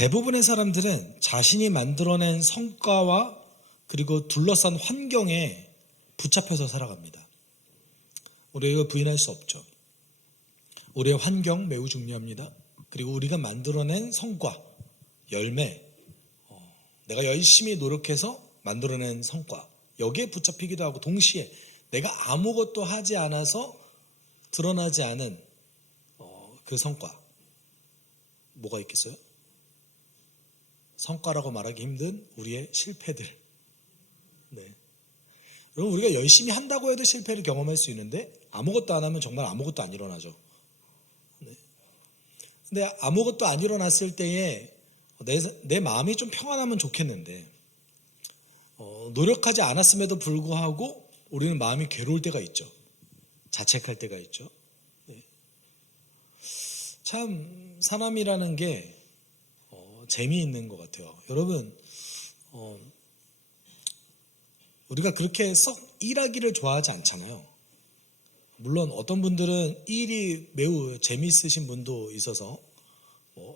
대부분의 사람들은 자신이 만들어낸 성과와 그리고 둘러싼 환경에 붙잡혀서 살아갑니다. 우리가 이거 부인할 수 없죠. 우리의 환경 매우 중요합니다. 그리고 우리가 만들어낸 성과, 열매, 내가 열심히 노력해서 만들어낸 성과, 여기에 붙잡히기도 하고 동시에 내가 아무것도 하지 않아서 드러나지 않은 그 성과, 뭐가 있겠어요? 성과라고 말하기 힘든 우리의 실패들. 네. 여러분, 우리가 열심히 한다고 해도 실패를 경험할 수 있는데 아무것도 안 하면 정말 아무것도 안 일어나죠. 네. 근데 아무것도 안 일어났을 때에 내 마음이 좀 평안하면 좋겠는데 노력하지 않았음에도 불구하고 우리는 마음이 괴로울 때가 있죠. 자책할 때가 있죠. 네. 참 사람이라는 게 재미있는 것 같아요. 여러분, 우리가 그렇게 썩 일하기를 좋아하지 않잖아요. 물론 어떤 분들은 일이 매우 재미있으신 분도 있어서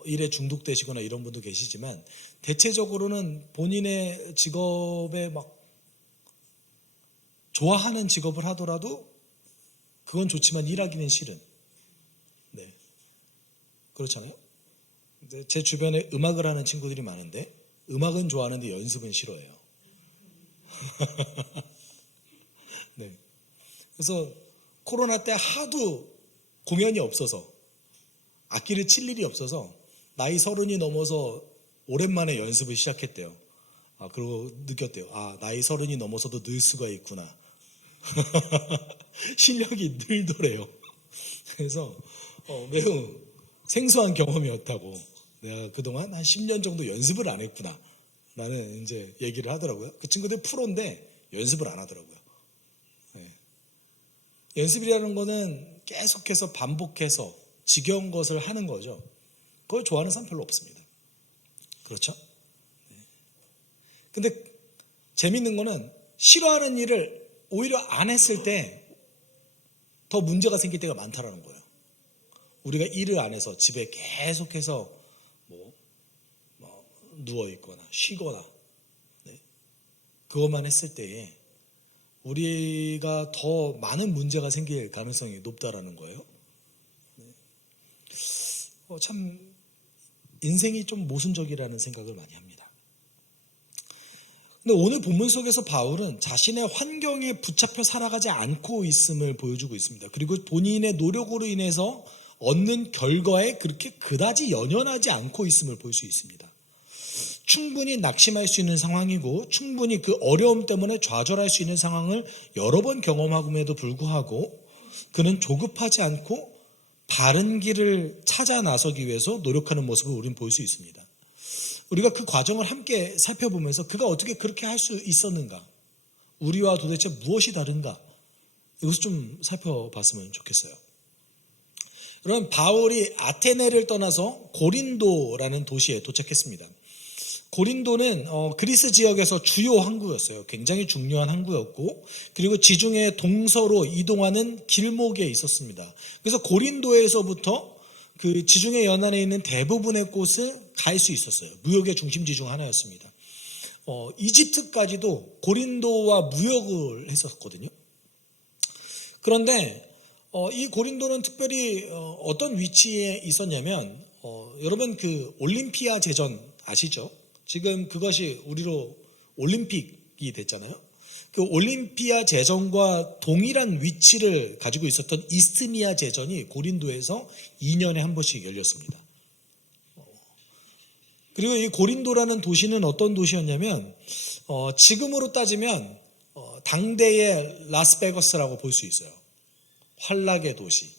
일에 중독되시거나 이런 분도 계시지만 대체적으로는 본인의 직업에 막 좋아하는 직업을 하더라도 그건 좋지만 일하기는 싫은. 네. 그렇잖아요. 제 주변에 음악을 하는 친구들이 많은데 음악은 좋아하는데 연습은 싫어해요. 네. 그래서 코로나 때 하도 공연이 없어서 악기를 칠 일이 없어서 나이 30이 넘어서 오랜만에 연습을 시작했대요. 그리고 느꼈대요. 나이 30이 넘어서도 늘 수가 있구나. 실력이 늘더래요. 그래서 매우 생소한 경험이었다고. 내가 그동안 한 10년 정도 연습을 안 했구나. 라는 이제 얘기를 하더라고요. 그 친구들 프로인데 연습을 안 하더라고요. 네. 연습이라는 거는 계속해서 반복해서 지겨운 것을 하는 거죠. 그걸 좋아하는 사람 별로 없습니다. 그렇죠? 네. 근데 재밌는 거는 싫어하는 일을 오히려 안 했을 때 더 문제가 생길 때가 많다라는 거예요. 우리가 일을 안 해서 집에 계속해서 누워 있거나 쉬거나 그것만 했을 때에 우리가 더 많은 문제가 생길 가능성이 높다라는 거예요. 참 인생이 좀 모순적이라는 생각을 많이 합니다. 근데 오늘 본문 속에서 바울은 자신의 환경에 붙잡혀 살아가지 않고 있음을 보여주고 있습니다. 그리고 본인의 노력으로 인해서 얻는 결과에 그렇게 그다지 연연하지 않고 있음을 볼 수 있습니다. 충분히 낙심할 수 있는 상황이고 충분히 그 어려움 때문에 좌절할 수 있는 상황을 여러 번 경험함에도 불구하고 그는 조급하지 않고 바른 길을 찾아 나서기 위해서 노력하는 모습을 우리는 볼 수 있습니다. 우리가 그 과정을 함께 살펴보면서 그가 어떻게 그렇게 할 수 있었는가, 우리와 도대체 무엇이 다른가, 이것을 좀 살펴봤으면 좋겠어요. 여러분, 바울이 아테네를 떠나서 고린도라는 도시에 도착했습니다. 고린도는 그리스 지역에서 주요 항구였어요. 굉장히 중요한 항구였고, 그리고 지중해 동서로 이동하는 길목에 있었습니다. 그래서 고린도에서부터 그 지중해 연안에 있는 대부분의 곳을 갈 수 있었어요. 무역의 중심지 중 하나였습니다. 이집트까지도 고린도와 무역을 했었거든요. 그런데 이 고린도는 특별히 어떤 위치에 있었냐면 여러분 그 올림피아 제전 아시죠? 지금 그것이 우리로 올림픽이 됐잖아요. 그 올림피아 제전과 동일한 위치를 가지고 있었던 이스트미아 제전이 고린도에서 2년에 한 번씩 열렸습니다. 그리고 이 고린도라는 도시는 어떤 도시였냐면 지금으로 따지면 당대의 라스베거스라고 볼 수 있어요. 환락의 도시,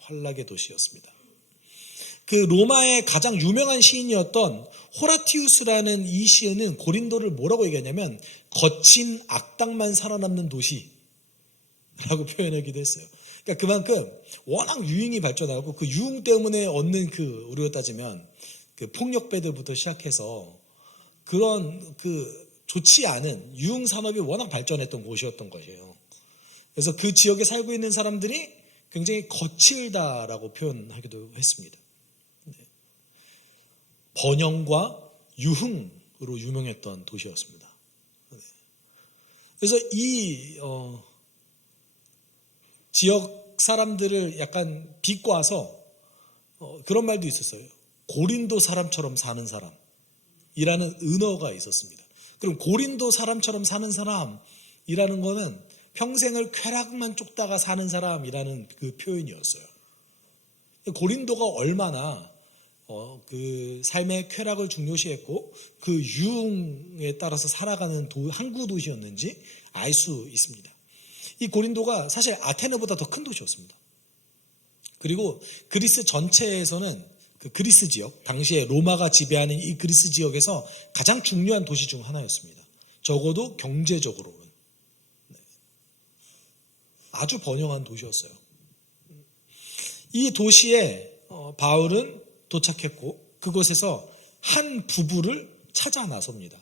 환락의 도시였습니다. 그 로마의 가장 유명한 시인이었던 호라티우스라는 이 시인은 고린도를 뭐라고 얘기하냐면 거친 악당만 살아남는 도시라고 표현하기도 했어요. 그러니까 그만큼 워낙 유흥이 발전하고 그 유흥 때문에 얻는 그 우리로 따지면 그 폭력배들부터 시작해서 그런 그 좋지 않은 유흥 산업이 워낙 발전했던 곳이었던 것이에요. 그래서 그 지역에 살고 있는 사람들이 굉장히 거칠다라고 표현하기도 했습니다. 번영과 유흥으로 유명했던 도시였습니다. 그래서 이 지역 사람들을 약간 비꼬아서 그런 말도 있었어요. 고린도 사람처럼 사는 사람이라는 은어가 있었습니다. 그럼 고린도 사람처럼 사는 사람이라는 거는 평생을 쾌락만 쫓다가 사는 사람이라는 그 표현이었어요. 고린도가 얼마나 그 삶의 쾌락을 중요시했고 그 유흥에 따라서 살아가는 항구 도시였는지 알 수 있습니다. 이 고린도가 사실 아테네보다 더 큰 도시였습니다. 그리고 그리스 전체에서는 그 그리스 지역, 당시에 로마가 지배하는 이 그리스 지역에서 가장 중요한 도시 중 하나였습니다. 적어도 경제적으로는. 아주 번영한 도시였어요. 이 도시에 바울은 도착했고 그곳에서 한 부부를 찾아 나섭니다.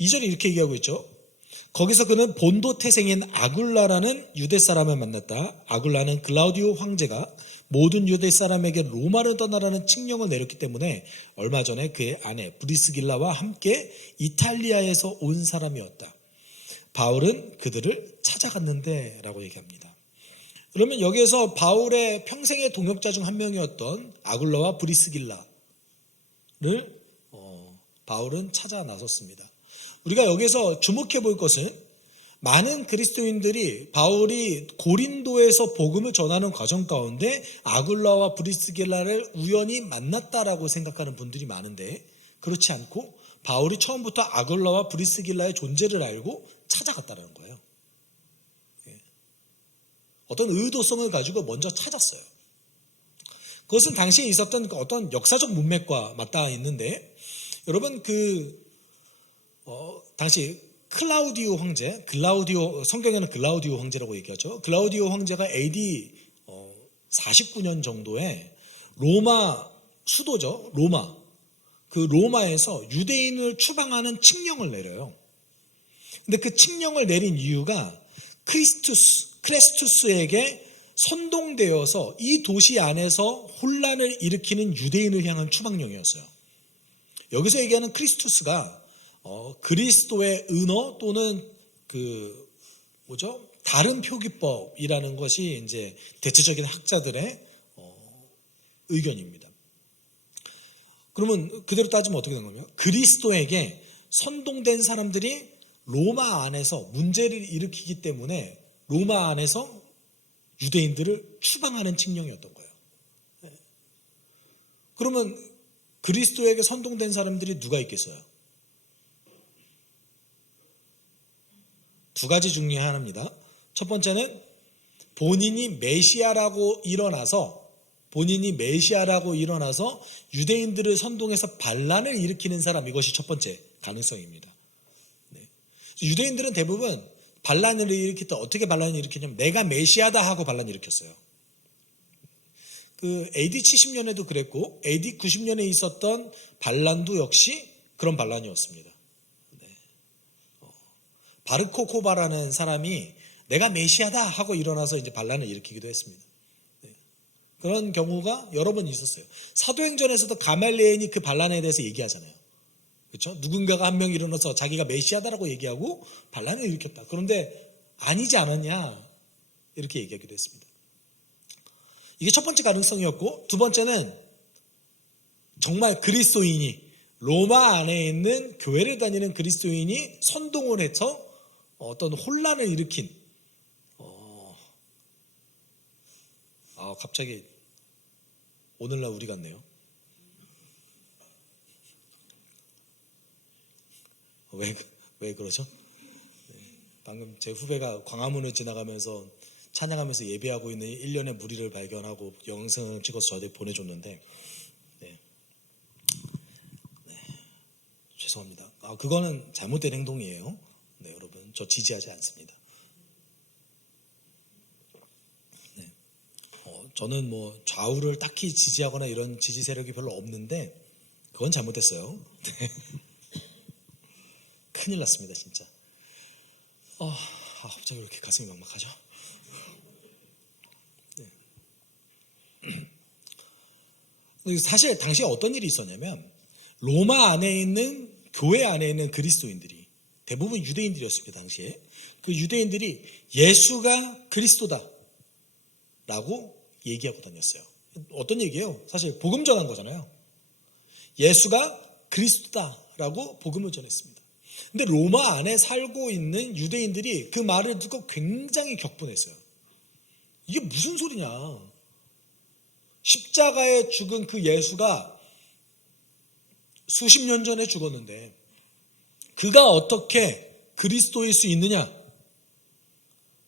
2절에 이렇게 얘기하고 있죠. 거기서 그는 본도 태생인 아굴라라는 유대 사람을 만났다. 아굴라는 글라우디오 황제가 모든 유대 사람에게 로마를 떠나라는 칙령을 내렸기 때문에 얼마 전에 그의 아내 브리스길라와 함께 이탈리아에서 온 사람이었다. 바울은 그들을 찾아갔는데 라고 얘기합니다. 그러면 여기에서 바울의 평생의 동역자 중 한 명이었던 아굴라와 브리스길라를 바울은 찾아 나섰습니다. 우리가 여기서 주목해 볼 것은 많은 그리스도인들이 바울이 고린도에서 복음을 전하는 과정 가운데 아굴라와 브리스길라를 우연히 만났다라고 생각하는 분들이 많은데 그렇지 않고 바울이 처음부터 아굴라와 브리스길라의 존재를 알고 찾아갔다는 거예요. 어떤 의도성을 가지고 먼저 찾았어요. 그것은 당시에 있었던 어떤 역사적 문맥과 맞닿아 있는데 여러분 당시 클라우디오 황제, 성경에는 글라우디오 황제라고 얘기하죠. 글라우디오 황제가 AD 49년 정도에 로마 수도죠. 로마. 그 로마에서 유대인을 추방하는 칙령을 내려요. 근데 그 칙령을 내린 이유가 크레스투스에게 선동되어서 이 도시 안에서 혼란을 일으키는 유대인을 향한 추방령이었어요. 여기서 얘기하는 크리스투스가 그리스도의 은어 또는 다른 표기법이라는 것이 이제 대체적인 학자들의 의견입니다. 그러면 그대로 따지면 어떻게 되는 거냐면 그리스도에게 선동된 사람들이 로마 안에서 문제를 일으키기 때문에 로마 안에서 유대인들을 추방하는 칙령이었던 거예요. 그러면 그리스도에게 선동된 사람들이 누가 있겠어요? 두 가지 중에 하나입니다. 첫 번째는 본인이 메시아라고 일어나서 유대인들을 선동해서 반란을 일으키는 사람, 이것이 첫 번째 가능성입니다. 유대인들은 대부분 반란을 일으킬 때 어떻게 반란을 일으켰냐면 내가 메시아다 하고 반란을 일으켰어요. AD 70년에도 그랬고 AD 90년에 있었던 반란도 역시 그런 반란이었습니다. 바르코코바라는 사람이 내가 메시아다 하고 일어나서 이제 반란을 일으키기도 했습니다. 그런 경우가 여러 번 있었어요. 사도행전에서도 가말리엘이 그 반란에 대해서 얘기하잖아요. 그렇죠? 누군가가 한 명 일어나서 자기가 메시아다라고 얘기하고 반란을 일으켰다. 그런데 아니지 않았냐 이렇게 얘기하기도 했습니다. 이게 첫 번째 가능성이었고 두 번째는 정말 그리스도인이 로마 안에 있는 교회를 다니는 그리스도인이 선동을 해서 어떤 혼란을 일으킨 갑자기 오늘날 우리 같네요. 왜 그러죠? 방금 제 후배가 광화문을 지나가면서 찬양하면서 예배하고 있는 1년의 무리를 발견하고 영상을 찍어서 저한테 보내줬는데 죄송합니다. 그거는 잘못된 행동이에요. 네, 여러분 저 지지하지 않습니다. 저는 뭐 좌우를 딱히 지지하거나 이런 지지 세력이 별로 없는데 그건 잘못됐어요. 네. 큰일 났습니다, 진짜. 갑자기 이렇게 가슴이 막막하죠? 사실 당시에 어떤 일이 있었냐면 로마 안에 있는 교회 안에 있는 그리스도인들이 대부분 유대인들이었습니다. 당시에 그 유대인들이 예수가 그리스도다라고 얘기하고 다녔어요. 어떤 얘기예요? 사실 복음 전한 거잖아요. 예수가 그리스도다라고 복음을 전했습니다. 근데 로마 안에 살고 있는 유대인들이 그 말을 듣고 굉장히 격분했어요. 이게 무슨 소리냐? 십자가에 죽은 그 예수가 수십 년 전에 죽었는데 그가 어떻게 그리스도일 수 있느냐?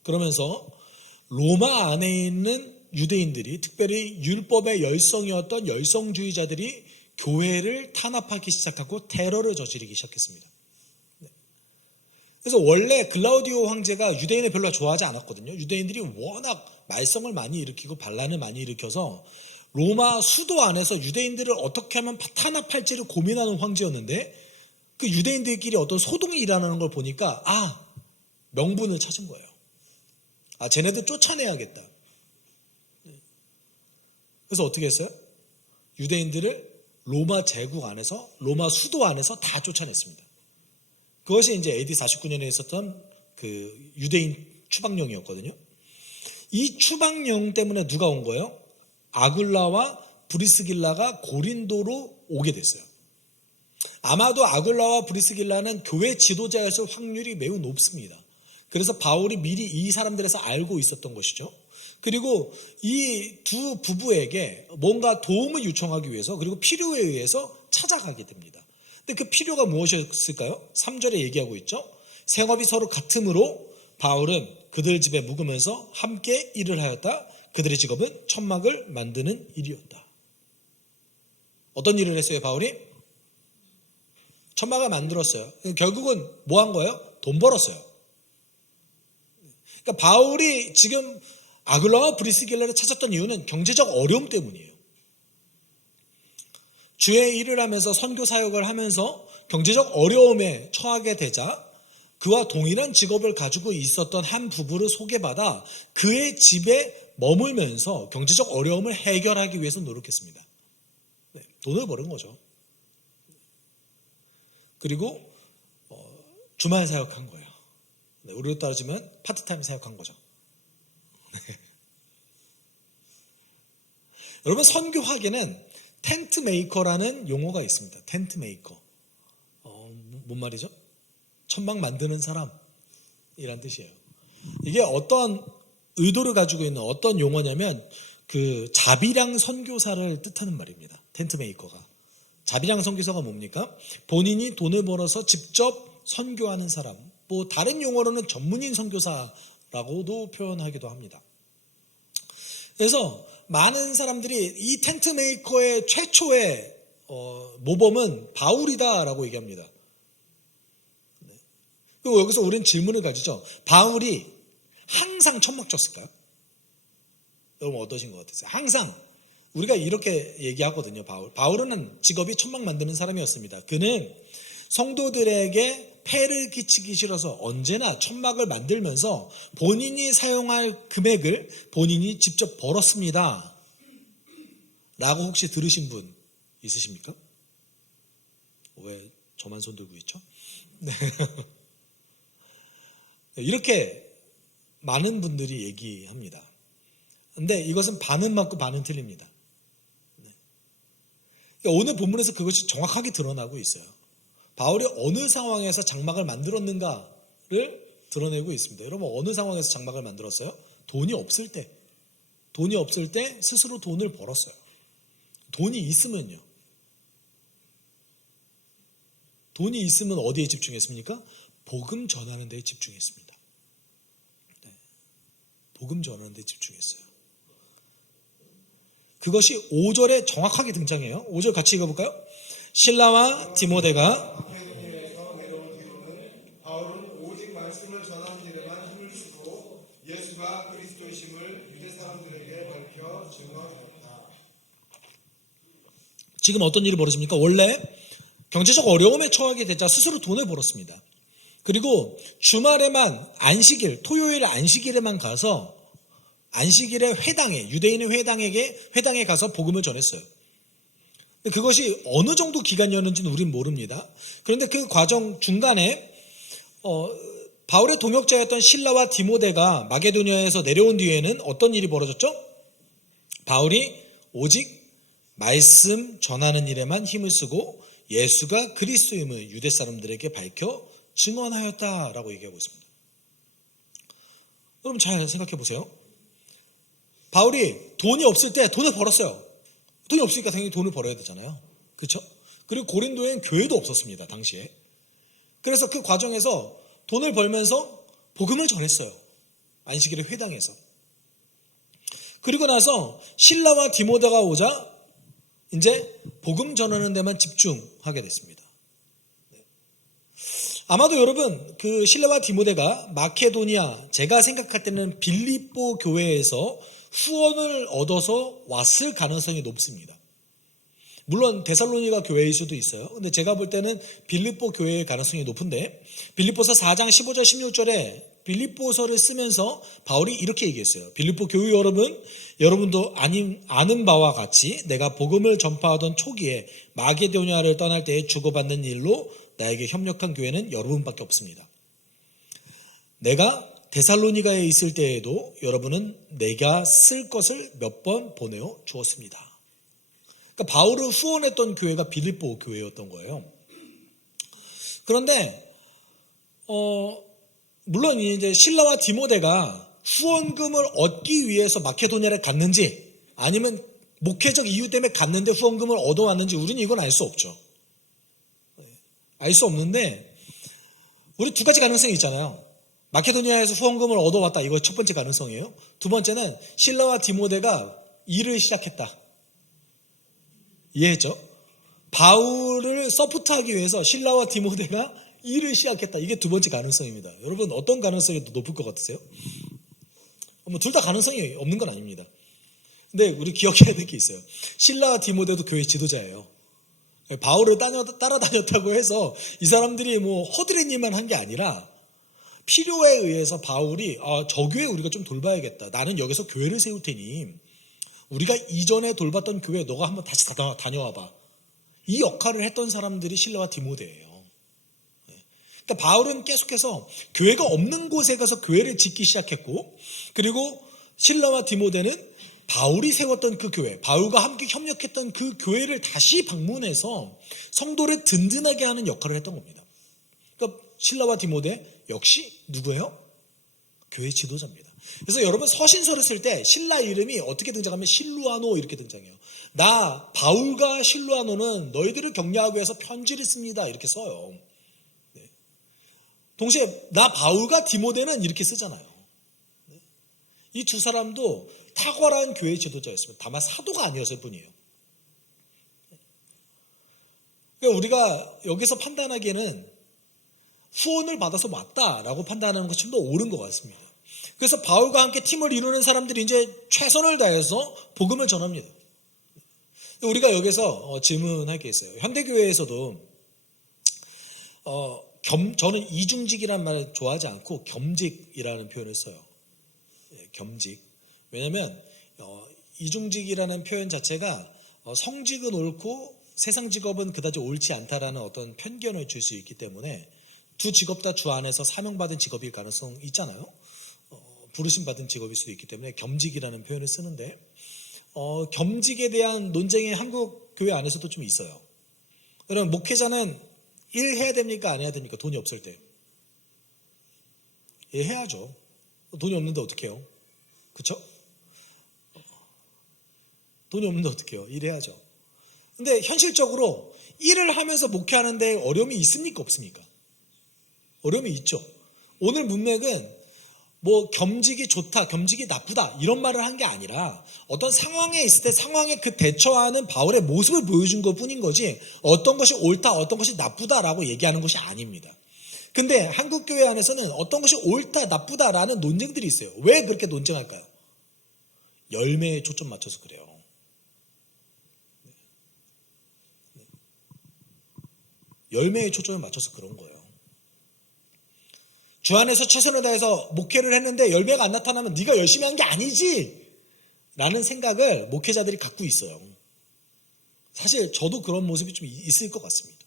그러면서 로마 안에 있는 유대인들이, 특별히 율법의 열성이었던 열성주의자들이 교회를 탄압하기 시작하고 테러를 저지르기 시작했습니다. 그래서 원래 글라우디오 황제가 유대인을 별로 좋아하지 않았거든요. 유대인들이 워낙 말썽을 많이 일으키고 반란을 많이 일으켜서 로마 수도 안에서 유대인들을 어떻게 하면 탄압할지를 고민하는 황제였는데 그 유대인들끼리 어떤 소동이 일어나는 걸 보니까 명분을 찾은 거예요. 쟤네들 쫓아내야겠다. 그래서 어떻게 했어요? 유대인들을 로마 제국 안에서, 로마 수도 안에서 다 쫓아냈습니다. 그것이 이제 AD 49년에 있었던 그 유대인 추방령이었거든요. 이 추방령 때문에 누가 온 거예요? 아굴라와 브리스길라가 고린도로 오게 됐어요. 아마도 아굴라와 브리스길라는 교회 지도자였을 확률이 매우 높습니다. 그래서 바울이 미리 이 사람들에서 알고 있었던 것이죠. 그리고 이 두 부부에게 뭔가 도움을 요청하기 위해서, 그리고 필요에 의해서 찾아가게 됩니다. 근데 그 필요가 무엇이었을까요? 3절에 얘기하고 있죠. 생업이 서로 같으므로 바울은 그들 집에 묵으면서 함께 일을 하였다. 그들의 직업은 천막을 만드는 일이었다. 어떤 일을 했어요, 바울이? 천막을 만들었어요. 결국은 뭐 한 거예요? 돈 벌었어요. 그러니까 바울이 지금 아굴라와 브리스길라를 찾았던 이유는 경제적 어려움 때문이에요. 주의 일을 하면서 선교 사역을 하면서 경제적 어려움에 처하게 되자 그와 동일한 직업을 가지고 있었던 한 부부를 소개받아 그의 집에 머물면서 경제적 어려움을 해결하기 위해서 노력했습니다. 돈을 버는 거죠. 그리고 주말 사역한 거예요. 우리로 따지면 파트타임 사역한 거죠. 여러분, 선교학에는 텐트 메이커라는 용어가 있습니다. 텐트 메이커. 뭔 말이죠? 천막 만드는 사람이란 뜻이에요. 이게 어떤 의도를 가지고 있는 어떤 용어냐면 그 자비랑 선교사를 뜻하는 말입니다. 텐트 메이커가. 자비랑 선교사가 뭡니까? 본인이 돈을 벌어서 직접 선교하는 사람. 뭐 다른 용어로는 전문인 선교사라고도 표현하기도 합니다. 그래서 많은 사람들이 이 텐트 메이커의 최초의 모범은 바울이다라고 얘기합니다. 그리고 여기서 우리는 질문을 가지죠. 바울이 항상 천막 쳤을까요? 여러분 어떠신 것 같으세요? 항상 우리가 이렇게 얘기하거든요. 바울은 직업이 천막 만드는 사람이었습니다. 그는 성도들에게 폐를 끼치기 싫어서 언제나 천막을 만들면서 본인이 사용할 금액을 본인이 직접 벌었습니다. 라고 혹시 들으신 분 있으십니까? 왜 저만 손 들고 있죠? 네. 이렇게 많은 분들이 얘기합니다. 근데 이것은 반은 맞고 반은 틀립니다. 오늘 본문에서 그것이 정확하게 드러나고 있어요. 바울이 어느 상황에서 장막을 만들었는가를 드러내고 있습니다. 여러분 어느 상황에서 장막을 만들었어요? 돈이 없을 때 스스로 돈을 벌었어요. 돈이 있으면요. 돈이 있으면 어디에 집중했습니까? 복음 전하는 데에 집중했습니다. 네. 복음 전하는 데에 집중했어요. 그것이 5절에 정확하게 등장해요. 5절 같이 읽어볼까요? 실라와 디모데가 바울은 오직 말씀을 전하는 일에만 힘을 쓰고 예수가 그리스도이심을 유대 사람들에게 밝혀 증언하였다. 지금 어떤 일이 벌어집니까? 원래 경제적 어려움에 처하게 되자 스스로 돈을 벌었습니다. 그리고 주말에만 토요일 안식일에만 가서 안식일에 유대인의 회당에 가서 복음을 전했어요. 그것이 어느 정도 기간이었는지는 우린 모릅니다. 그런데 그 과정 중간에 바울의 동역자였던 실라와 디모데가 마게도니아에서 내려온 뒤에는 어떤 일이 벌어졌죠? 바울이 오직 말씀 전하는 일에만 힘을 쓰고 예수가 그리스도임을 유대 사람들에게 밝혀 증언하였다라고 얘기하고 있습니다. 여러분 잘 생각해 보세요. 바울이 돈이 없을 때 돈을 벌었어요. 돈이 없으니까 당연히 돈을 벌어야 되잖아요. 그렇죠? 그리고 고린도에는 교회도 없었습니다. 당시에. 그래서 그 과정에서 돈을 벌면서 복음을 전했어요. 안식일의 회당에서. 그리고 나서 실라와 디모데가 오자 이제 복음 전하는 데만 집중하게 됐습니다. 아마도 여러분 그 실라와 디모데가 마케도니아, 제가 생각할 때는 빌립보 교회에서 후원을 얻어서 왔을 가능성이 높습니다. 물론 데살로니가 교회일 수도 있어요. 근데 제가 볼 때는 빌립보 교회의 가능성이 높은데, 빌립보서 4장 15절 16절에 빌립보서를 쓰면서 바울이 이렇게 얘기했어요. 빌립보 교회 여러분, 여러분도 아는 바와 같이 내가 복음을 전파하던 초기에 마게도니아를 떠날 때에 주고받는 일로 나에게 협력한 교회는 여러분밖에 없습니다. 내가 데살로니가에 있을 때에도 여러분은 내가 쓸 것을 몇 번 보내어 주었습니다. 그러니까 바울을 후원했던 교회가 빌립보 교회였던 거예요. 그런데 물론 이제 실라와 디모데가 후원금을 얻기 위해서 마케도니아를 갔는지 아니면 목회적 이유 때문에 갔는데 후원금을 얻어왔는지 우리는 이건 알 수 없죠. 알 수 없는데 우리 두 가지 가능성이 있잖아요. 마케도니아에서 후원금을 얻어왔다. 이거 첫 번째 가능성이에요. 두 번째는 실라와 디모데가 일을 시작했다. 이해했죠? 바울을 서포트하기 위해서 실라와 디모데가 일을 시작했다. 이게 두 번째 가능성입니다. 여러분 어떤 가능성이 더 높을 것 같으세요? 둘 다 가능성이 없는 건 아닙니다. 근데 우리 기억해야 될 게 있어요. 실라와 디모데도 교회 지도자예요. 바울을 따라다녔다고 해서 이 사람들이 뭐 허드렛 일만 한 게 아니라 필요에 의해서 바울이 저 교회 우리가 좀 돌봐야겠다. 나는 여기서 교회를 세울 테니 우리가 이전에 돌봤던 교회 너가 한번 다시 다녀와봐. 이 역할을 했던 사람들이 실라와 디모데예요. 그러니까 바울은 계속해서 교회가 없는 곳에 가서 교회를 짓기 시작했고, 그리고 실라와 디모데는 바울이 세웠던 그 교회, 바울과 함께 협력했던 그 교회를 다시 방문해서 성도를 든든하게 하는 역할을 했던 겁니다. 그러니까 실라와 디모데 역시 누구예요? 교회 지도자입니다. 그래서 여러분 서신서를 쓸 때 실라 이름이 어떻게 등장하면 실루아노 이렇게 등장해요. 나 바울과 실루아노는 너희들을 격려하기 위해서 편지를 씁니다. 이렇게 써요. 네. 동시에 나 바울과 디모데는 이렇게 쓰잖아요. 네. 이 두 사람도 탁월한 교회 지도자였습니다. 다만 사도가 아니었을 뿐이에요. 그러니까 우리가 여기서 판단하기에는 후원을 받아서 왔다라고 판단하는 것이 좀 더 옳은 것 같습니다. 그래서 바울과 함께 팀을 이루는 사람들이 이제 최선을 다해서 복음을 전합니다. 우리가 여기서 질문할 게 있어요. 현대교회에서도 저는 이중직이라는 말을 좋아하지 않고 겸직이라는 표현을 써요. 겸직. 왜냐하면 이중직이라는 표현 자체가 성직은 옳고 세상 직업은 그다지 옳지 않다라는 어떤 편견을 줄 수 있기 때문에 두 직업 다 주 안에서 사명받은 직업일 가능성 있잖아요. 부르심받은 직업일 수도 있기 때문에 겸직이라는 표현을 쓰는데 겸직에 대한 논쟁이 한국 교회 안에서도 좀 있어요. 그러면 목회자는 일해야 됩니까? 안 해야 됩니까? 돈이 없을 때. 예, 해야죠. 돈이 없는데 어떻게 해요? 그렇죠? 돈이 없는데 어떻게 해요? 일해야죠. 근데 현실적으로 일을 하면서 목회하는데 어려움이 있습니까? 없습니까? 어려움이 있죠. 오늘 문맥은 뭐 겸직이 좋다, 겸직이 나쁘다 이런 말을 한 게 아니라 어떤 상황에 있을 때 상황에 그 대처하는 바울의 모습을 보여준 것뿐인 거지 어떤 것이 옳다, 어떤 것이 나쁘다라고 얘기하는 것이 아닙니다. 근데 한국 교회 안에서는 어떤 것이 옳다, 나쁘다라는 논쟁들이 있어요. 왜 그렇게 논쟁할까요? 열매에 초점 맞춰서 그래요. 열매에 초점을 맞춰서 그런 거예요. 주 안에서 최선을 다해서 목회를 했는데 열매가 안 나타나면 네가 열심히 한 게 아니지 라는 생각을 목회자들이 갖고 있어요. 사실 저도 그런 모습이 좀 있을 것 같습니다.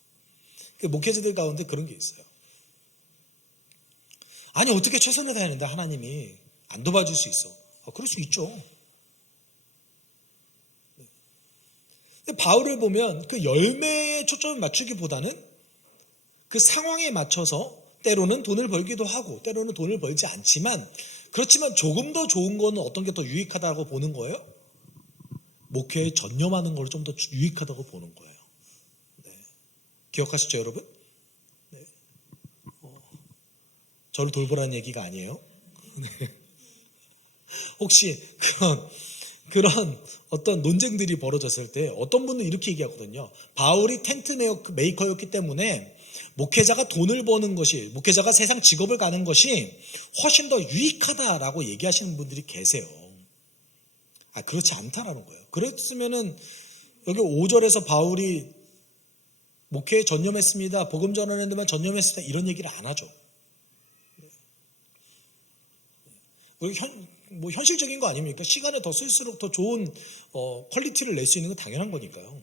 그 목회자들 가운데 그런 게 있어요. 아니 어떻게 최선을 다하는데 하나님이 안 도와줄 수 있어. 그럴 수 있죠. 근데 바울을 보면 그 열매에 초점을 맞추기보다는 그 상황에 맞춰서 때로는 돈을 벌기도 하고 때로는 돈을 벌지 않지만 그렇지만 조금 더 좋은 거는 어떤 게 더 유익하다고 보는 거예요? 목회에 전념하는 걸 좀 더 유익하다고 보는 거예요. 네. 기억하시죠 여러분? 네. 저를 돌보라는 얘기가 아니에요. 네. 혹시 그런 어떤 논쟁들이 벌어졌을 때 어떤 분은 이렇게 얘기하거든요. 바울이 텐트 메이커였기 때문에 목회자가 돈을 버는 것이, 목회자가 세상 직업을 가는 것이 훨씬 더 유익하다라고 얘기하시는 분들이 계세요. 그렇지 않다라는 거예요. 그랬으면은 여기 5절에서 바울이 목회에 전념했습니다. 복음 전하는 데만 전념했습니다. 이런 얘기를 안 하죠. 현실적인 거 아닙니까? 시간을 더 쓸수록 더 좋은 퀄리티를 낼 수 있는 건 당연한 거니까요.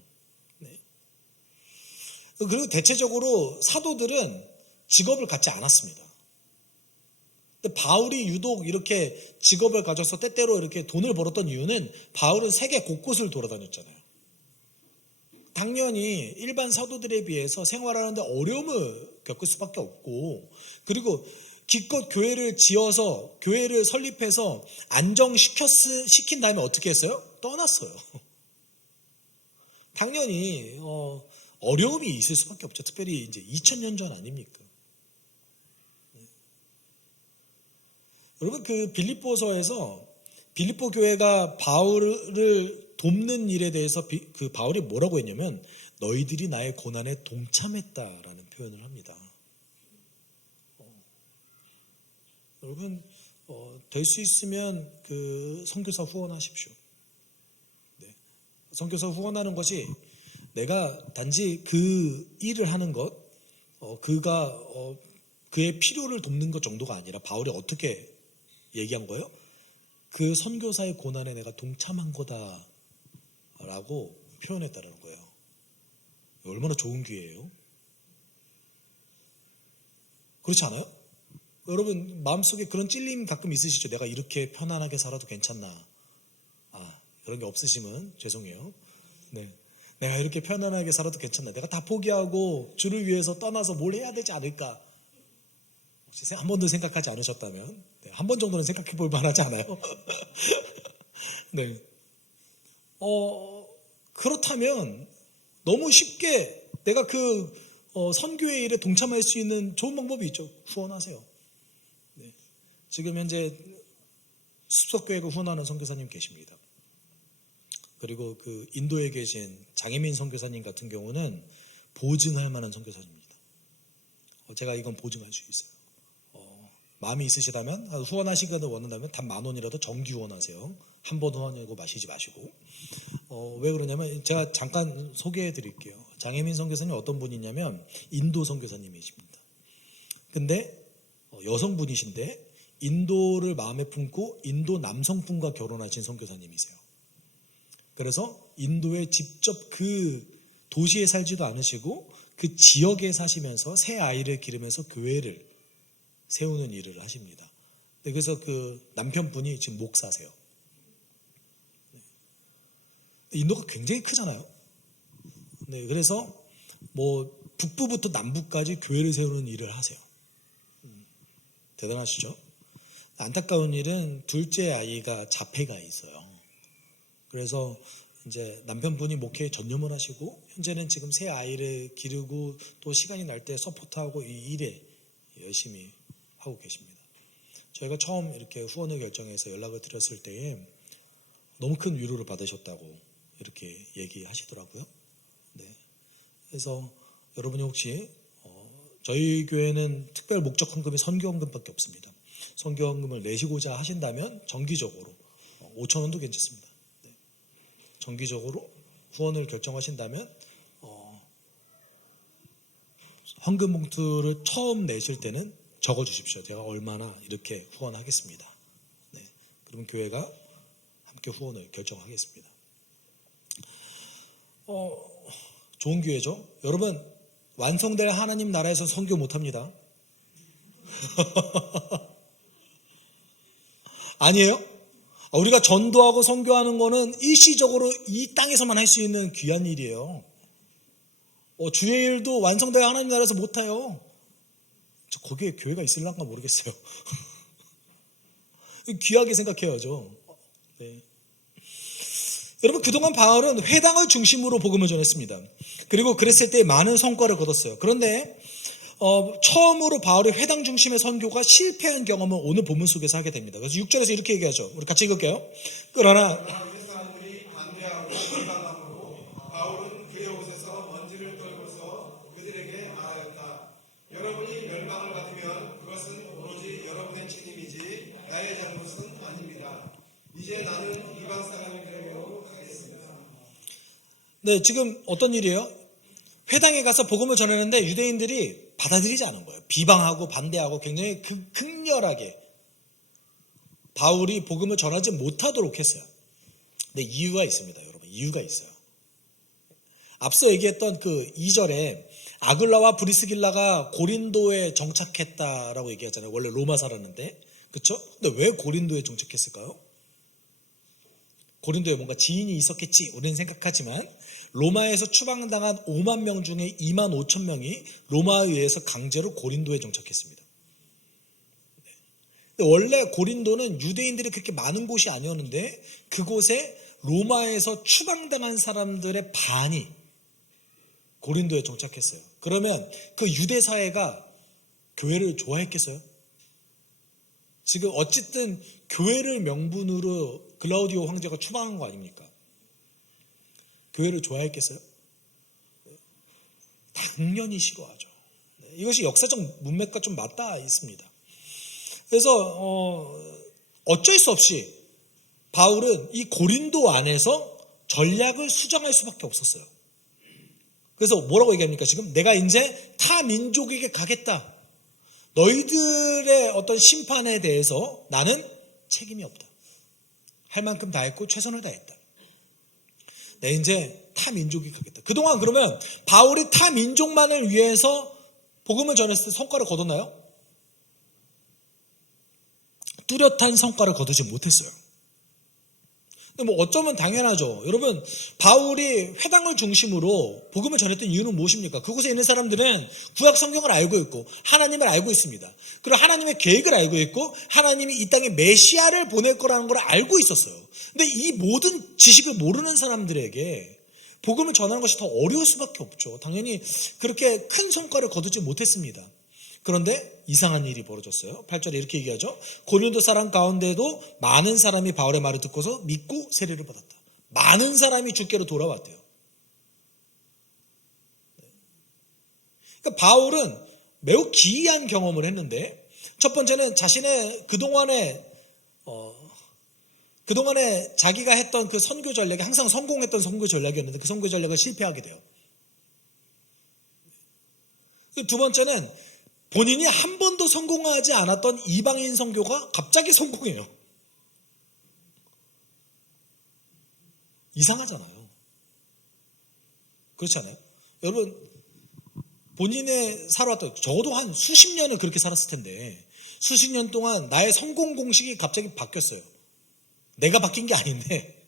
네. 그리고 대체적으로 사도들은 직업을 갖지 않았습니다. 근데 바울이 유독 이렇게 직업을 가져서 때때로 이렇게 돈을 벌었던 이유는 바울은 세계 곳곳을 돌아다녔잖아요. 당연히 일반 사도들에 비해서 생활하는데 어려움을 겪을 수밖에 없고, 그리고 기껏 교회를 지어서 교회를 설립해서 시킨 다음에 어떻게 했어요? 떠났어요. 당연히 어려움이 있을 수밖에 없죠. 특별히 이제 2000년 전 아닙니까? 여러분 그 빌립보서에서 빌립보 교회가 바울을 돕는 일에 대해서 그 바울이 뭐라고 했냐면 너희들이 나의 고난에 동참했다라는 표현을 합니다. 여러분 될 수 있으면 그 선교사 후원하십시오. 네. 선교사 후원하는 것이 내가 단지 그 일을 하는 것, 그의 필요를 돕는 것 정도가 아니라 바울이 어떻게 얘기한 거예요? 그 선교사의 고난에 내가 동참한 거다라고 표현했다는 거예요. 얼마나 좋은 기회예요? 그렇지 않아요? 여러분 마음속에 그런 찔림 가끔 있으시죠? 내가 이렇게 편안하게 살아도 괜찮나? 그런 게 없으시면 죄송해요. 네. 내가 이렇게 편안하게 살아도 괜찮나? 내가 다 포기하고 주를 위해서 떠나서 뭘 해야 되지 않을까? 혹시 한 번도 생각하지 않으셨다면 한 번 정도는 생각해 볼 만하지 않아요? 네. 그렇다면 너무 쉽게 내가 그 선교의 일에 동참할 수 있는 좋은 방법이 있죠. 후원하세요. 네. 지금 현재 숲속교회가 후원하는 선교사님 계십니다. 그리고 그 인도에 계신 장혜민 선교사님 같은 경우는 보증할 만한 선교사님입니다. 제가 이건 보증할 수 있어요. 마음이 있으시다면 후원하시기를 원한다면 단 10,000원이라도 정기 후원하세요. 한 번 후원하고 마시지 마시고. 왜 그러냐면 제가 잠깐 소개해 드릴게요. 장혜민 선교사님 어떤 분이냐면 인도 선교사님이십니다. 근데 여성분이신데 인도를 마음에 품고 인도 남성분과 결혼하신 선교사님이세요. 그래서 인도에 직접 그 도시에 살지도 않으시고 그 지역에 사시면서 새 아이를 기르면서 교회를 세우는 일을 하십니다. 그래서 그 남편분이 지금 목사세요. 인도가 굉장히 크잖아요. 네, 그래서 뭐 북부부터 남부까지 교회를 세우는 일을 하세요. 대단하시죠? 안타까운 일은 둘째 아이가 자폐가 있어요. 그래서 이제 남편분이 목회에 전념을 하시고 현재는 지금 새 아이를 기르고 또 시간이 날 때 서포트하고 이 일에 열심히 하고 계십니다. 저희가 처음 이렇게 후원을 결정해서 연락을 드렸을 때에 너무 큰 위로를 받으셨다고 이렇게 얘기하시더라고요. 네. 그래서 여러분이 혹시 저희 교회는 특별 목적 헌금이 선교헌금밖에 없습니다. 선교헌금을 내시고자 하신다면 정기적으로 5,000원도 괜찮습니다. 네. 정기적으로 후원을 결정하신다면 헌금 봉투를 처음 내실 때는 적어주십시오. 제가 얼마나 이렇게 후원하겠습니다. 네. 그러면 교회가 함께 후원을 결정하겠습니다. 좋은 기회죠. 여러분, 완성될 하나님 나라에서 선교 못합니다. 아니에요? 우리가 전도하고 선교하는 거는 일시적으로 이 땅에서만 할 수 있는 귀한 일이에요. 주의 일도 완성될 하나님 나라에서 못해요. 거기에 교회가 있을란가 모르겠어요. 귀하게 생각해야죠. 네. 여러분, 그동안 바울은 회당을 중심으로 복음을 전했습니다. 그리고 그랬을 때 많은 성과를 거뒀어요. 그런데 처음으로 바울이 회당 중심의 선교가 실패한 경험을 오늘 본문 속에서 하게 됩니다. 그래서 6절에서 이렇게 얘기하죠. 우리 같이 읽을게요. 그러나 유대 사람들이 반대하고 비방함으로 바울은 그의 옷에서 먼지를 떨고서 그들에게 말하였다. 여러분이 멸망을 받으면 그것은 오로지 여러분의 책임이지 나의 잘못은 아닙니다. 이제 나는 이방 사람들에게로 가겠습니다. 네, 지금 어떤 일이에요? 회당에 가서 복음을 전했는데 유대인들이 받아들이지 않은 거예요. 비방하고 반대하고 굉장히 극렬하게 바울이 복음을 전하지 못하도록 했어요. 근데 이유가 있습니다, 여러분. 이유가 있어요. 앞서 얘기했던 그 2절에 아글라와 브리스길라가 고린도에 정착했다라고 얘기하잖아요. 원래 로마 살았는데. 그렇죠? 근데 왜 고린도에 정착했을까요? 고린도에 뭔가 지인이 있었겠지 우리는 생각하지만 로마에서 추방당한 5만 명 중에 2만 5천 명이 로마에 의해서 강제로 고린도에 정착했습니다. 원래 고린도는 유대인들이 그렇게 많은 곳이 아니었는데 그곳에 로마에서 추방당한 사람들의 반이 고린도에 정착했어요. 그러면 그 유대 사회가 교회를 좋아했겠어요? 지금 어쨌든 교회를 명분으로 글라우디오 황제가 추방한 거 아닙니까? 교회를 좋아했겠어요? 당연히 싫어하죠. 이것이 역사적 문맥과 좀 맞닿아 있습니다. 그래서 어쩔 수 없이 바울은 이 고린도 안에서 전략을 수정할 수밖에 없었어요. 그래서 뭐라고 얘기합니까? 지금 내가 이제 타 민족에게 가겠다. 너희들의 어떤 심판에 대해서 나는 책임이 없다. 할 만큼 다 했고 최선을 다했다. 내 이제 타 민족이 가겠다. 그동안 그러면 바울이 타 민족만을 위해서 복음을 전했을 때 성과를 거뒀나요? 뚜렷한 성과를 거두지 못했어요. 근데 뭐 어쩌면 당연하죠. 여러분, 바울이 회당을 중심으로 복음을 전했던 이유는 무엇입니까? 그곳에 있는 사람들은 구약 성경을 알고 있고 하나님을 알고 있습니다. 그리고 하나님의 계획을 알고 있고 하나님이 이 땅에 메시아를 보낼 거라는 걸 알고 있었어요. 근데 이 모든 지식을 모르는 사람들에게 복음을 전하는 것이 더 어려울 수밖에 없죠. 당연히 그렇게 큰 성과를 거두지 못했습니다. 그런데 이상한 일이 벌어졌어요. 8절에 이렇게 얘기하죠. 고린도 사람 가운데도 많은 사람이 바울의 말을 듣고서 믿고 세례를 받았다. 많은 사람이 주께로 돌아왔대요. 그러니까 바울은 매우 기이한 경험을 했는데 첫 번째는 자신의 그동안에 자기가 했던 그 선교 전략이 항상 성공했던 선교 전략이었는데 그 선교 전략을 실패하게 돼요. 두 번째는 본인이 한 번도 성공하지 않았던 이방인 선교가 갑자기 성공해요. 이상하잖아요. 그렇지 않아요? 여러분, 본인의 살아왔던, 적어도 한 수십 년을 그렇게 살았을 텐데 수십 년 동안 나의 성공 공식이 갑자기 바뀌었어요. 내가 바뀐 게 아닌데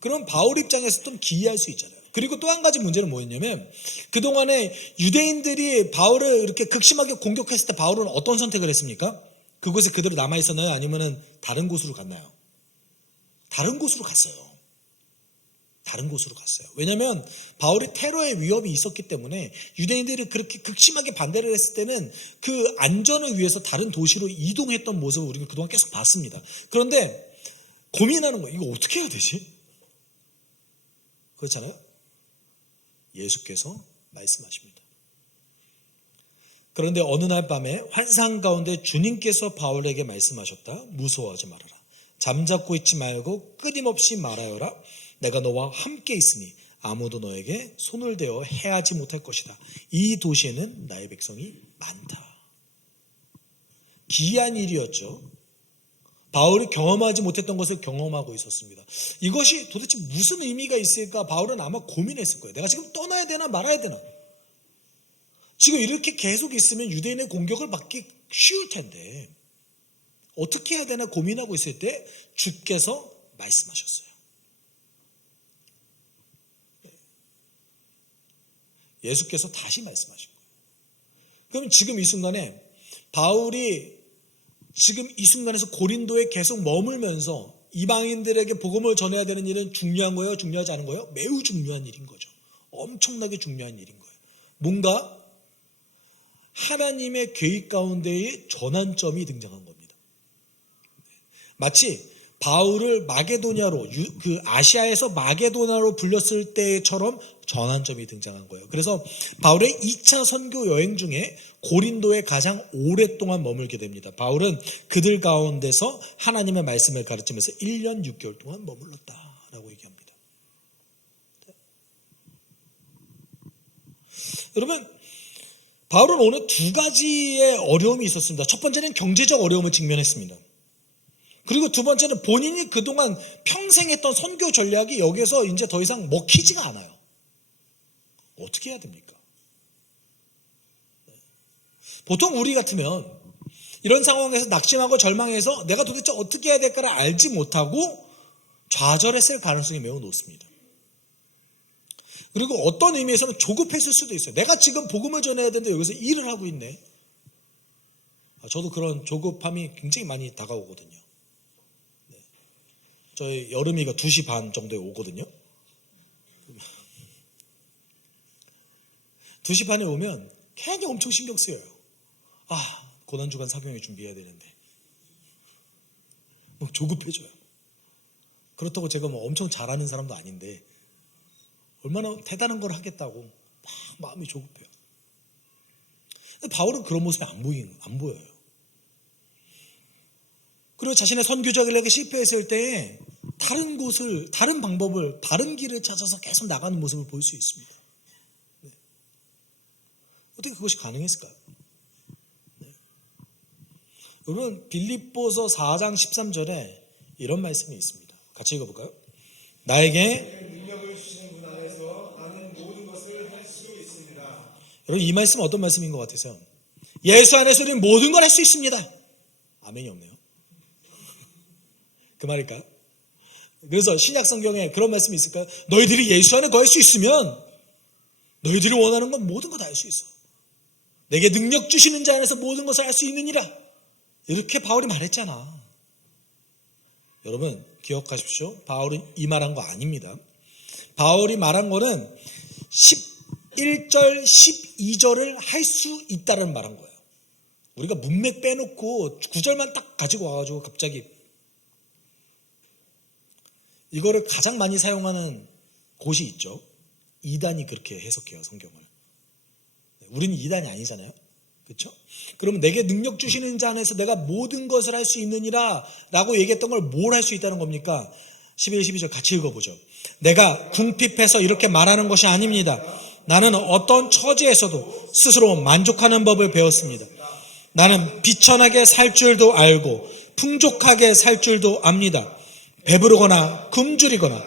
그럼 바울 입장에서 좀 기이할 수 있잖아요. 그리고 또 한 가지 문제는 뭐였냐면 그동안에 유대인들이 바울을 이렇게 극심하게 공격했을 때 바울은 어떤 선택을 했습니까? 그곳에 그대로 남아있었나요? 아니면 다른 곳으로 갔나요? 다른 곳으로 갔어요. 다른 곳으로 갔어요. 왜냐하면 바울이 테러의 위협이 있었기 때문에 유대인들이 그렇게 극심하게 반대를 했을 때는 그 안전을 위해서 다른 도시로 이동했던 모습을 우리가 그동안 계속 봤습니다. 그런데 고민하는 거예요. 이거 어떻게 해야 되지? 그렇잖아요? 예수께서 말씀하십니다. 그런데 어느 날 밤에 환상 가운데 주님께서 바울에게 말씀하셨다. 무서워하지 말아라. 잠잡고 있지 말고 끊임없이 말하여라. 내가 너와 함께 있으니 아무도 너에게 손을 대어 해하지 못할 것이다. 이 도시에는 나의 백성이 많다. 기이한 일이었죠. 바울이 경험하지 못했던 것을 경험하고 있었습니다. 이것이 도대체 무슨 의미가 있을까 바울은 아마 고민했을 거예요. 내가 지금 떠나야 되나 말아야 되나. 지금 이렇게 계속 있으면 유대인의 공격을 받기 쉬울 텐데 어떻게 해야 되나 고민하고 있을 때 주께서 말씀하셨어요. 예수께서 다시 말씀하신 거예요. 그럼 지금 이 순간에 바울이 지금 이 순간에서 고린도에 계속 머물면서 이방인들에게 복음을 전해야 되는 일은 중요한 거예요? 중요하지 않은 거예요? 매우 중요한 일인 거죠. 엄청나게 중요한 일인 거예요. 뭔가 하나님의 계획 가운데의 전환점이 등장한 겁니다. 마치 바울을 마게도냐로 그 아시아에서 마게도냐로 불렸을 때처럼 전환점이 등장한 거예요. 그래서 바울의 2차 선교 여행 중에 고린도에 가장 오랫동안 머물게 됩니다. 바울은 그들 가운데서 하나님의 말씀을 가르치면서 1년 6개월 동안 머물렀다라고 얘기합니다. 여러분, 바울은 오늘 두 가지의 어려움이 있었습니다. 첫 번째는 경제적 어려움을 직면했습니다. 그리고 두 번째는 본인이 그동안 평생 했던 선교 전략이 여기서 이제 더 이상 먹히지가 않아요. 어떻게 해야 됩니까? 보통 우리 같으면 이런 상황에서 낙심하고 절망해서 내가 도대체 어떻게 해야 될까를 알지 못하고 좌절했을 가능성이 매우 높습니다. 그리고 어떤 의미에서는 조급했을 수도 있어요. 내가 지금 복음을 전해야 되는데 여기서 일을 하고 있네. 저도 그런 조급함이 굉장히 많이 다가오거든요. 저희 여름이가 2시 반 정도에 오거든요. 2시 반에 오면 괜히 엄청 신경 쓰여요. 고난주간 사경회 준비해야 되는데. 뭐 조급해져요. 그렇다고 제가 뭐 엄청 잘하는 사람도 아닌데 얼마나 대단한 걸 하겠다고 막 마음이 조급해요. 근데 바울은 그런 모습이 안 보여요. 그리고 자신의 선교적 인력에 실패했을 때 다른 곳을, 다른 방법을, 다른 길을 찾아서 계속 나가는 모습을 볼 수 있습니다. 네. 어떻게 그것이 가능했을까요? 네. 여러분, 빌립보서 4장 13절에 이런 말씀이 있습니다. 같이 읽어볼까요? 나에게 능력을 주시는 분 안에서 나는 모든 것을 할 수 있습니다. 여러분, 이 말씀은 어떤 말씀인 것 같으세요? 예수 안에서 우리는 모든 걸 할 수 있습니다. 아멘이 없네요. 그 말일까요? 그래서 신약 성경에 그런 말씀이 있을까요? 너희들이 예수 안에 거할 수 있으면 너희들이 원하는 건 모든 거 다 할 수 있어. 내게 능력 주시는 자 안에서 모든 것을 할 수 있느니라. 이렇게 바울이 말했잖아. 여러분 기억하십시오. 바울은 이 말한 거 아닙니다. 바울이 말한 거는 11절 12절을 할 수 있다는 말한 거예요. 우리가 문맥 빼놓고 9절만 딱 가지고 와가지고 갑자기 이거를 가장 많이 사용하는 곳이 있죠. 이단이 그렇게 해석해요, 성경을. 우리는 이단이 아니잖아요. 그렇죠? 그러면 내게 능력 주시는 자 안에서 내가 모든 것을 할 수 있느니라 라고 얘기했던 걸 뭘 할 수 있다는 겁니까? 11, 12절 같이 읽어보죠. 내가 궁핍해서 이렇게 말하는 것이 아닙니다. 나는 어떤 처지에서도 스스로 만족하는 법을 배웠습니다. 나는 비천하게 살 줄도 알고 풍족하게 살 줄도 압니다. 배부르거나 굶주리거나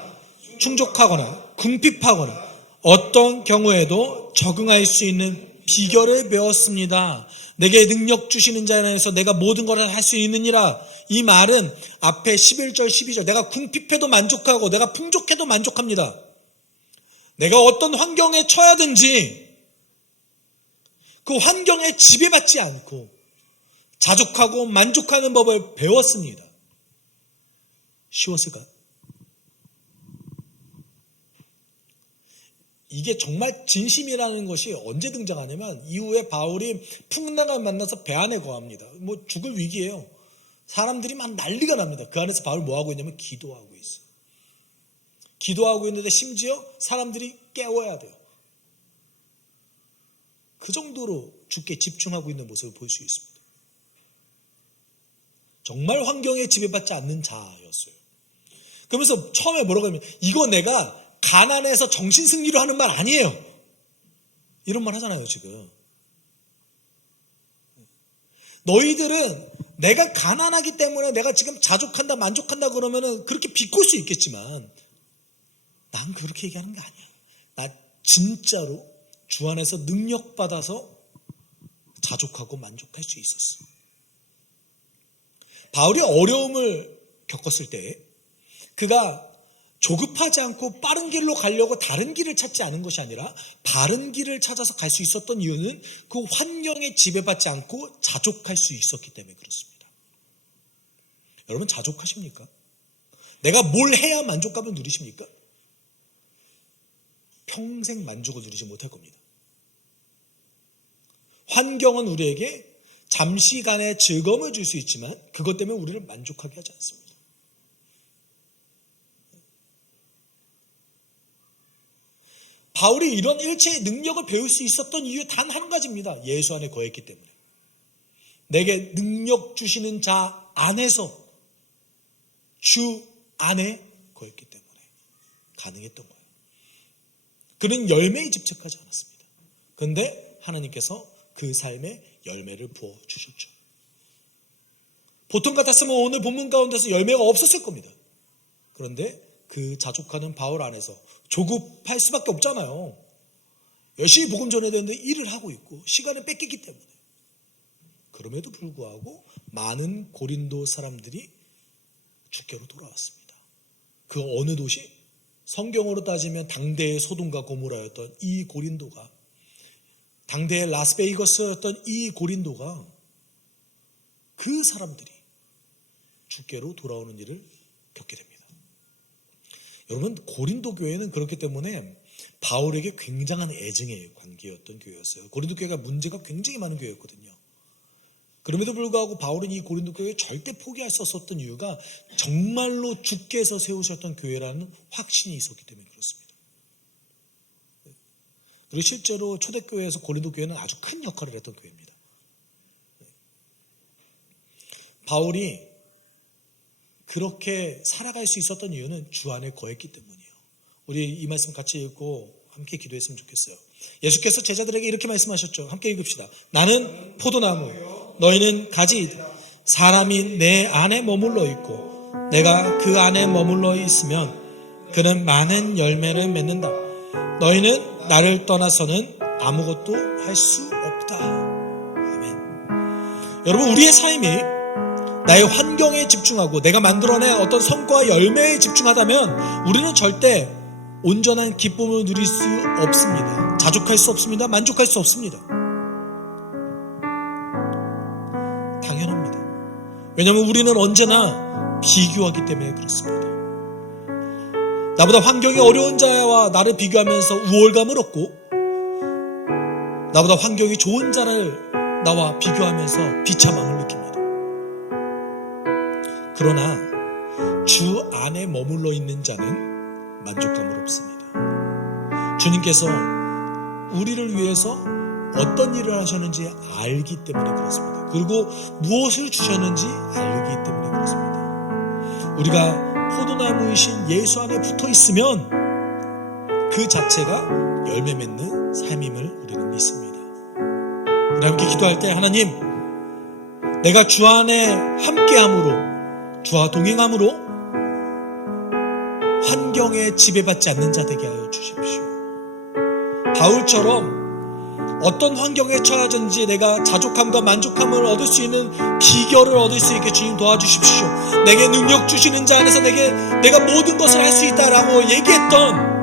충족하거나 궁핍하거나 어떤 경우에도 적응할 수 있는 비결을 배웠습니다. 내게 능력 주시는 자 안에서 내가 모든 것을 할 수 있느니라. 이 말은 앞에 11절 12절 내가 궁핍해도 만족하고 내가 풍족해도 만족합니다. 내가 어떤 환경에 처하든지 그 환경에 지배받지 않고 자족하고 만족하는 법을 배웠습니다. 쉬웠을까요? 이게 정말 진심이라는 것이 언제 등장하냐면 이후에 바울이 풍랑을 만나서 배 안에 거합니다. 뭐 죽을 위기예요. 사람들이 막 난리가 납니다. 그 안에서 바울 뭐 하고 있냐면 기도하고 있어요. 기도하고 있는데 심지어 사람들이 깨워야 돼요. 그 정도로 주께 집중하고 있는 모습을 볼 수 있습니다. 정말 환경에 지배받지 않는 자였어요. 그러면서 처음에 뭐라고 하면 이거 내가 가난해서 정신승리로 하는 말 아니에요. 이런 말 하잖아요 지금. 너희들은 내가 가난하기 때문에 내가 지금 자족한다, 만족한다 그러면은 그렇게 비꼴 수 있겠지만 난 그렇게 얘기하는 게 아니야. 나 진짜로 주 안에서 능력받아서 자족하고 만족할 수 있었어. 바울이 어려움을 겪었을 때 그가 조급하지 않고 빠른 길로 가려고 다른 길을 찾지 않은 것이 아니라 바른 길을 찾아서 갈 수 있었던 이유는 그 환경에 지배받지 않고 자족할 수 있었기 때문에 그렇습니다. 여러분 자족하십니까? 내가 뭘 해야 만족감을 누리십니까? 평생 만족을 누리지 못할 겁니다. 환경은 우리에게 잠시간의 즐거움을 줄 수 있지만 그것 때문에 우리를 만족하게 하지 않습니다. 바울이 이런 일체의 능력을 배울 수 있었던 이유 단 한 가지입니다. 예수 안에 거했기 때문에. 내게 능력 주시는 자 안에서 주 안에 거했기 때문에 가능했던 거예요. 그는 열매에 집착하지 않았습니다. 그런데 하나님께서 그 삶에 열매를 부어주셨죠. 보통 같았으면 오늘 본문 가운데서 열매가 없었을 겁니다. 그런데 그 자족하는 바울 안에서 조급할 수밖에 없잖아요. 열심히 복음 전해야 되는데 일을 하고 있고 시간을 뺏기기 때문에. 그럼에도 불구하고 많은 고린도 사람들이 주께로 돌아왔습니다. 그 어느 도시? 성경으로 따지면 당대의 소돔과 고모라였던 이 고린도가, 당대의 라스베이거스였던 이 고린도가 그 사람들이 주께로 돌아오는 일을 겪게 됩니다. 여러분 고린도 교회는 그렇기 때문에 바울에게 굉장한 애증의 관계였던 교회였어요. 고린도 교회가 문제가 굉장히 많은 교회였거든요. 그럼에도 불구하고 바울은 이 고린도 교회에 절대 포기할 수 없었던 이유가 정말로 주께서 세우셨던 교회라는 확신이 있었기 때문에 그렇습니다. 그리고 실제로 초대교회에서 고린도 교회는 아주 큰 역할을 했던 교회입니다. 바울이 그렇게 살아갈 수 있었던 이유는 주 안에 거했기 때문이에요. 우리 이 말씀 같이 읽고 함께 기도했으면 좋겠어요. 예수께서 제자들에게 이렇게 말씀하셨죠. 함께 읽읍시다. 나는 포도나무, 너희는 가지이다. 사람이 내 안에 머물러 있고 내가 그 안에 머물러 있으면 그는 많은 열매를 맺는다. 너희는 나를 떠나서는 아무것도 할 수 없다. 아멘. 여러분 우리의 삶이 나의 환경에 집중하고 내가 만들어낸 어떤 성과와 열매에 집중하다면 우리는 절대 온전한 기쁨을 누릴 수 없습니다. 자족할 수 없습니다. 만족할 수 없습니다. 당연합니다. 왜냐하면 우리는 언제나 비교하기 때문에 그렇습니다. 나보다 환경이 어려운 자와 나를 비교하면서 우월감을 얻고 나보다 환경이 좋은 자를 나와 비교하면서 비참함을 느낍니다. 그러나 주 안에 머물러 있는 자는 만족감을 얻습니다. 주님께서 우리를 위해서 어떤 일을 하셨는지 알기 때문에 그렇습니다. 그리고 무엇을 주셨는지 알기 때문에 그렇습니다. 우리가 포도나무이신 예수 안에 붙어 있으면 그 자체가 열매 맺는 삶임을 우리는 믿습니다. 우리 함께 기도할 때 하나님, 내가 주 안에 함께함으로, 주와 동행함으로 환경에 지배받지 않는 자 되게 하여 주십시오. 바울처럼 어떤 환경에 처하든지 내가 자족함과 만족함을 얻을 수 있는 비결을 얻을 수 있게 주님 도와주십시오. 내게 능력 주시는 자 안에서 내가 모든 것을 할 수 있다라고 얘기했던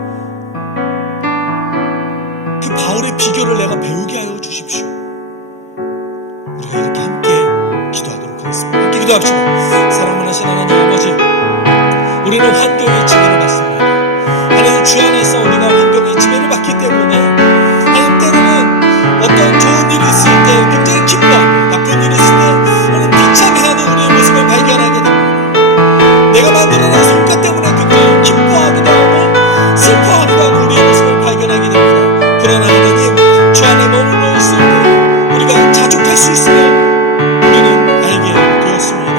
그 바울의 비결을 내가 배우게 하여 주십시오. 우리가 이렇게 함께 기도하도록 하겠습니다. 함께 기도합시다. 사랑을 하신 하나님 아버지, 우리는 환경의 지배를 받습니다. 하나님 주 안에서 우리가 환경의 지배를 받기 때문에 하나님 때로는 어떤 좋은 일이 있을 때 굉장히 기뻐하고 나쁜 일이 있을 때 하나님 비참해하는 우리의 모습을 발견하게 됩니다. 내가 만들어낸 손가 때문에 그걸 기뻐하기도 하고 슬퍼하기도 하는 우리의 모습을 발견하게 됩니다. 그러나 하나님 주 안에 머물러 있을 때 우리가 자족할 수 있음을 우리는 알게 되었습니다.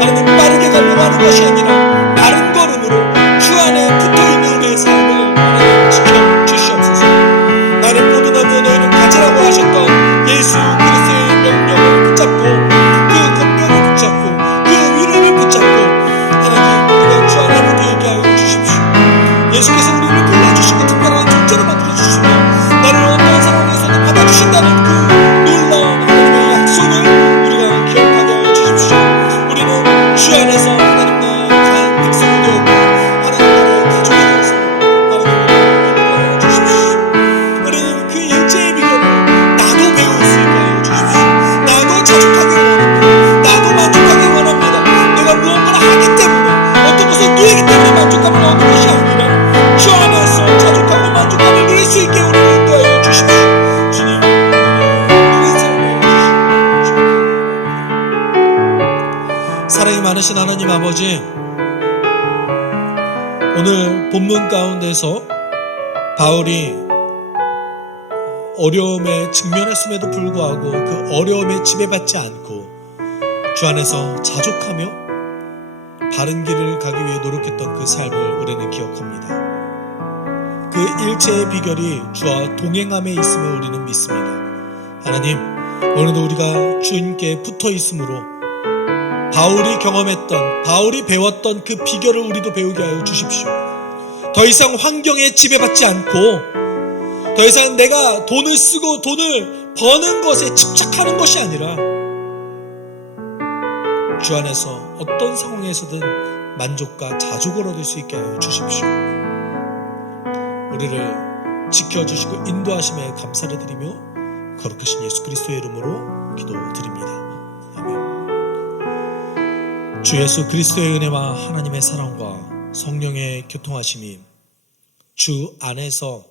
하나님 빠르게 가려고 하는 것이 아니라 바른 걸음으로 주 아버지, 오늘 본문 가운데서 바울이 어려움에 직면했음에도 불구하고 그 어려움에 지배받지 않고 주 안에서 자족하며 바른 길을 가기 위해 노력했던 그 삶을 우리는 기억합니다. 그 일체의 비결이 주와 동행함에 있음을 우리는 믿습니다. 하나님, 오늘도 우리가 주님께 붙어 있음으로 바울이 경험했던, 바울이 배웠던 그 비결을 우리도 배우게 하여 주십시오. 더 이상 환경에 지배받지 않고 더 이상 내가 돈을 쓰고 돈을 버는 것에 집착하는 것이 아니라 주 안에서 어떤 상황에서든 만족과 자족을 얻을 수 있게 하여 주십시오. 우리를 지켜주시고 인도하심에 감사를 드리며 거룩하신 예수 그리스도의 이름으로 기도드립니다. 아멘. 주 예수 그리스도의 은혜와 하나님의 사랑과 성령의 교통하심이 주 안에서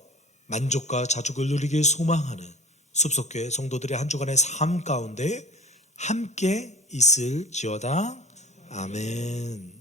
만족과 자족을 누리길 소망하는 숲속교회 성도들의 한 주간의 삶 가운데 함께 있을지어다. 아멘.